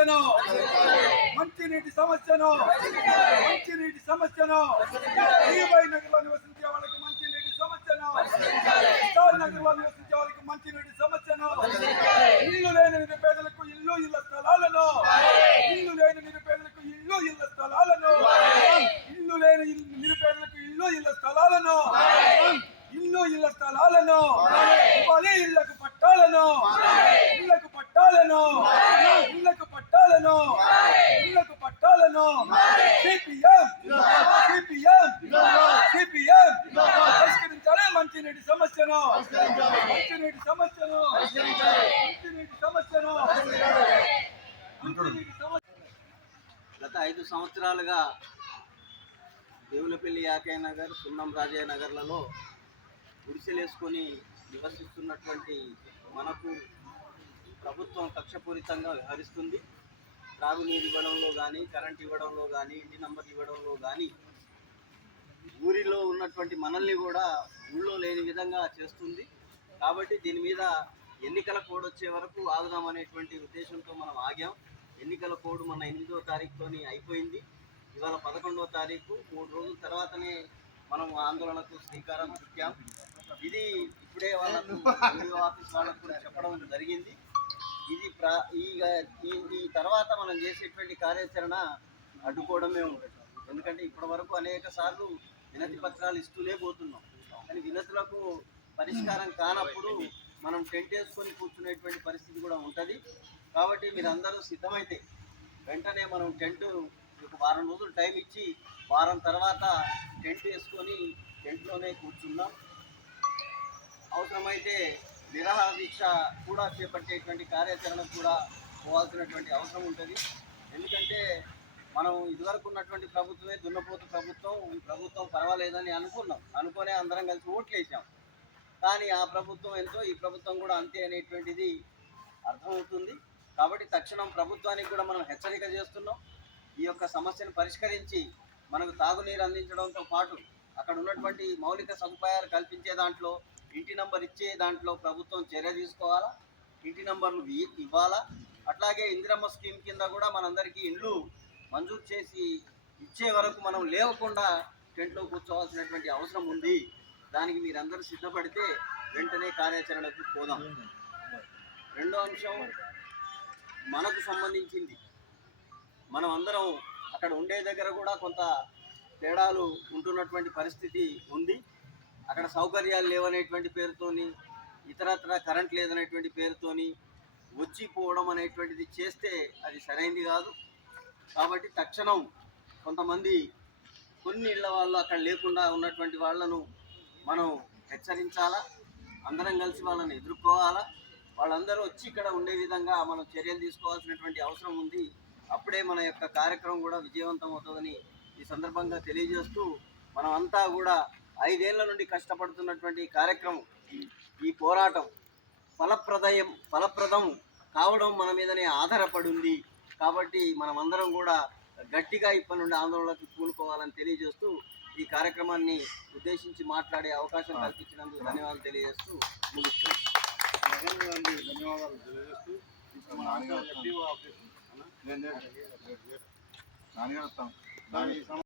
సమస్యను మంచినీటి సమస్యను ఈవై నగర్లో నివసించే వాళ్ళకి మంచినీటి సమస్యను నగర్లో నివసించే వాళ్ళకి మంచినీటి సమస్యను ఇల్లు లేని నిరుపేదలకు ఇళ్ల స్థలాలను ఇల్లు లేని నిరుపేదలకు ఇళ్ల స్థలాలను ఇల్లు లేని నిరుపేదలకు ఇళ్ల స్థలాలను ఇళ్ల స్థలాలను ఇవ్వాలి ఇళ్లకు పట్టాలను ఇళ్లకు పట్టాలను ఇళ్లకు పట్టాలను ఇళ్లకు పట్టాలను సిపిఎం పరిష్కరించాలి మంచినీటి సమస్యను మంచినీటి సమస్యను మంచినీటి సమస్యను మంచినీటి సమస్య. గత 5 సంవత్సరాలుగా దేవులపల్లి యాకయ్య నగర్, సున్నం రాజయ్య నగర్లలో గుడిసెలేసుకొని నివసిస్తున్నటువంటి మనకు ప్రభుత్వం కక్షపూరితంగా వ్యవహరిస్తుంది. త్రాగునీరు ఇవ్వడంలో కానీ, కరెంట్ ఇవ్వడంలో కానీ, ఇంటి నంబర్ ఇవ్వడంలో కానీ, ఊరిలో ఉన్నటువంటి మనల్ని కూడా ఊళ్ళో లేని విధంగా చేస్తుంది. కాబట్టి దీని మీద ఎన్నికల కోడ్ వచ్చే వరకు ఆగుదామనేటువంటి ఉద్దేశంతో మనం ఆగాం. ఎన్నికల కోడ్ మన 8వ తారీఖుతోని అయిపోయింది. ఇవాళ 11వ తారీఖు, 3 రోజుల తర్వాతనే మనం ఆందోళనకు శ్రీకారం చుట్టాం. ఇది ఇప్పుడే వాళ్ళకు ఆఫీస్ వాళ్ళకు కూడా చెప్పడం జరిగింది. ఇది ఈ తర్వాత మనం చేసేటువంటి కార్యాచరణ అడ్డుకోవడమే ఉంటుంది. ఎందుకంటే ఇప్పటి వరకు అనేక సార్లు వినతి పత్రాలు ఇస్తూనే పోతున్నాం. కానీ వినతులకు పరిష్కారం కానప్పుడు మనం టెంట్ వేసుకొని కూర్చునేటువంటి పరిస్థితి కూడా ఉంటుంది. కాబట్టి మీరందరూ సిద్ధమైతే వెంటనే మనం టెంట్ ఒక వారం రోజులు టైం ఇచ్చి వారం తర్వాత టెంట్ వేసుకొని టెంట్లోనే కూర్చున్నాం. అవసరమైతే నిరాహార దీక్ష కూడా చేపట్టేటువంటి కార్యాచరణకు కూడా పోవాల్సినటువంటి అవసరం ఉంటుంది. ఎందుకంటే మనం ఇదివరకు ఉన్నటువంటి ప్రభుత్వమే దున్నపోతు ప్రభుత్వం, ఈ ప్రభుత్వం పర్వాలేదని అనుకునే అందరం కలిసి ఓట్లు వేసాం. కానీ ఆ ప్రభుత్వం ఎంతో, ఈ ప్రభుత్వం కూడా అంతే అనేటువంటిది అర్థమవుతుంది. కాబట్టి తక్షణం ప్రభుత్వానికి కూడా మనం హెచ్చరిక చేస్తున్నాం. ఈ యొక్క సమస్యను పరిష్కరించి మనకు తాగునీరు అందించడంతో పాటు అక్కడ ఉన్నటువంటి మౌలిక సదుపాయాలు కల్పించే దాంట్లో, ఇంటి నంబర్ ఇచ్చే దాంట్లో ప్రభుత్వం చర్య తీసుకోవాలా, ఇంటి నంబర్లు ఇవ్వాలా. అట్లాగే ఇందిరమ్మ స్కీమ్ కింద కూడా మనందరికీ ఇండ్లు మంజూరు చేసి ఇచ్చే వరకు మనం లేవకుండా టెంట్లో కూర్చోవాల్సినటువంటి అవసరం ఉంది. దానికి మీరందరూ సిద్ధపడితే వెంటనే కార్యాచరణకు పోదాం. రెండో అంశం మనకు సంబంధించింది. మనం అందరం అక్కడ ఉండే దగ్గర కూడా కొంత తేడాలు ఉంటున్నటువంటి పరిస్థితి ఉంది. అక్కడ సౌకర్యాలు లేవనేటువంటి పేరుతోని, ఇతరత్ర కరెంట్ లేదనేటువంటి పేరుతోని వచ్చిపోవడం అనేటువంటిది చేస్తే అది సరైనది కాదు. కాబట్టి తక్షణం కొంతమంది కొన్ని ఇళ్ల వాళ్ళు అక్కడ లేకుండా ఉన్నటువంటి వాళ్ళను మనం హెచ్చరించాలా, అందరం కలిసి వాళ్ళని ఎదుర్కోవాలా. వాళ్ళందరూ వచ్చి ఇక్కడ ఉండే విధంగా మనం చర్యలు తీసుకోవాల్సినటువంటి అవసరం ఉంది. అప్పుడే మన యొక్క కార్యక్రమం కూడా విజయవంతం అవుతుందని ఈ సందర్భంగా తెలియజేస్తూ, మనం అంతా కూడా 5 ఏళ్ల నుండి కష్టపడుతున్నటువంటి కార్యక్రమం, ఈ పోరాటం ఫలప్రదం కావడం మన మీదనే ఆధారపడి ఉంది. కాబట్టి మనమందరం కూడా గట్టిగా ఇప్పటి నుండి ఆందోళనకు పూనుకోవాలని తెలియజేస్తూ ఈ కార్యక్రమాన్ని ఉద్దేశించి మాట్లాడే అవకాశం కల్పించినందుకు ధన్యవాదాలు తెలియజేస్తూ ముగిస్తున్నాను. ధన్యవాదాలు తెలియజేస్తూ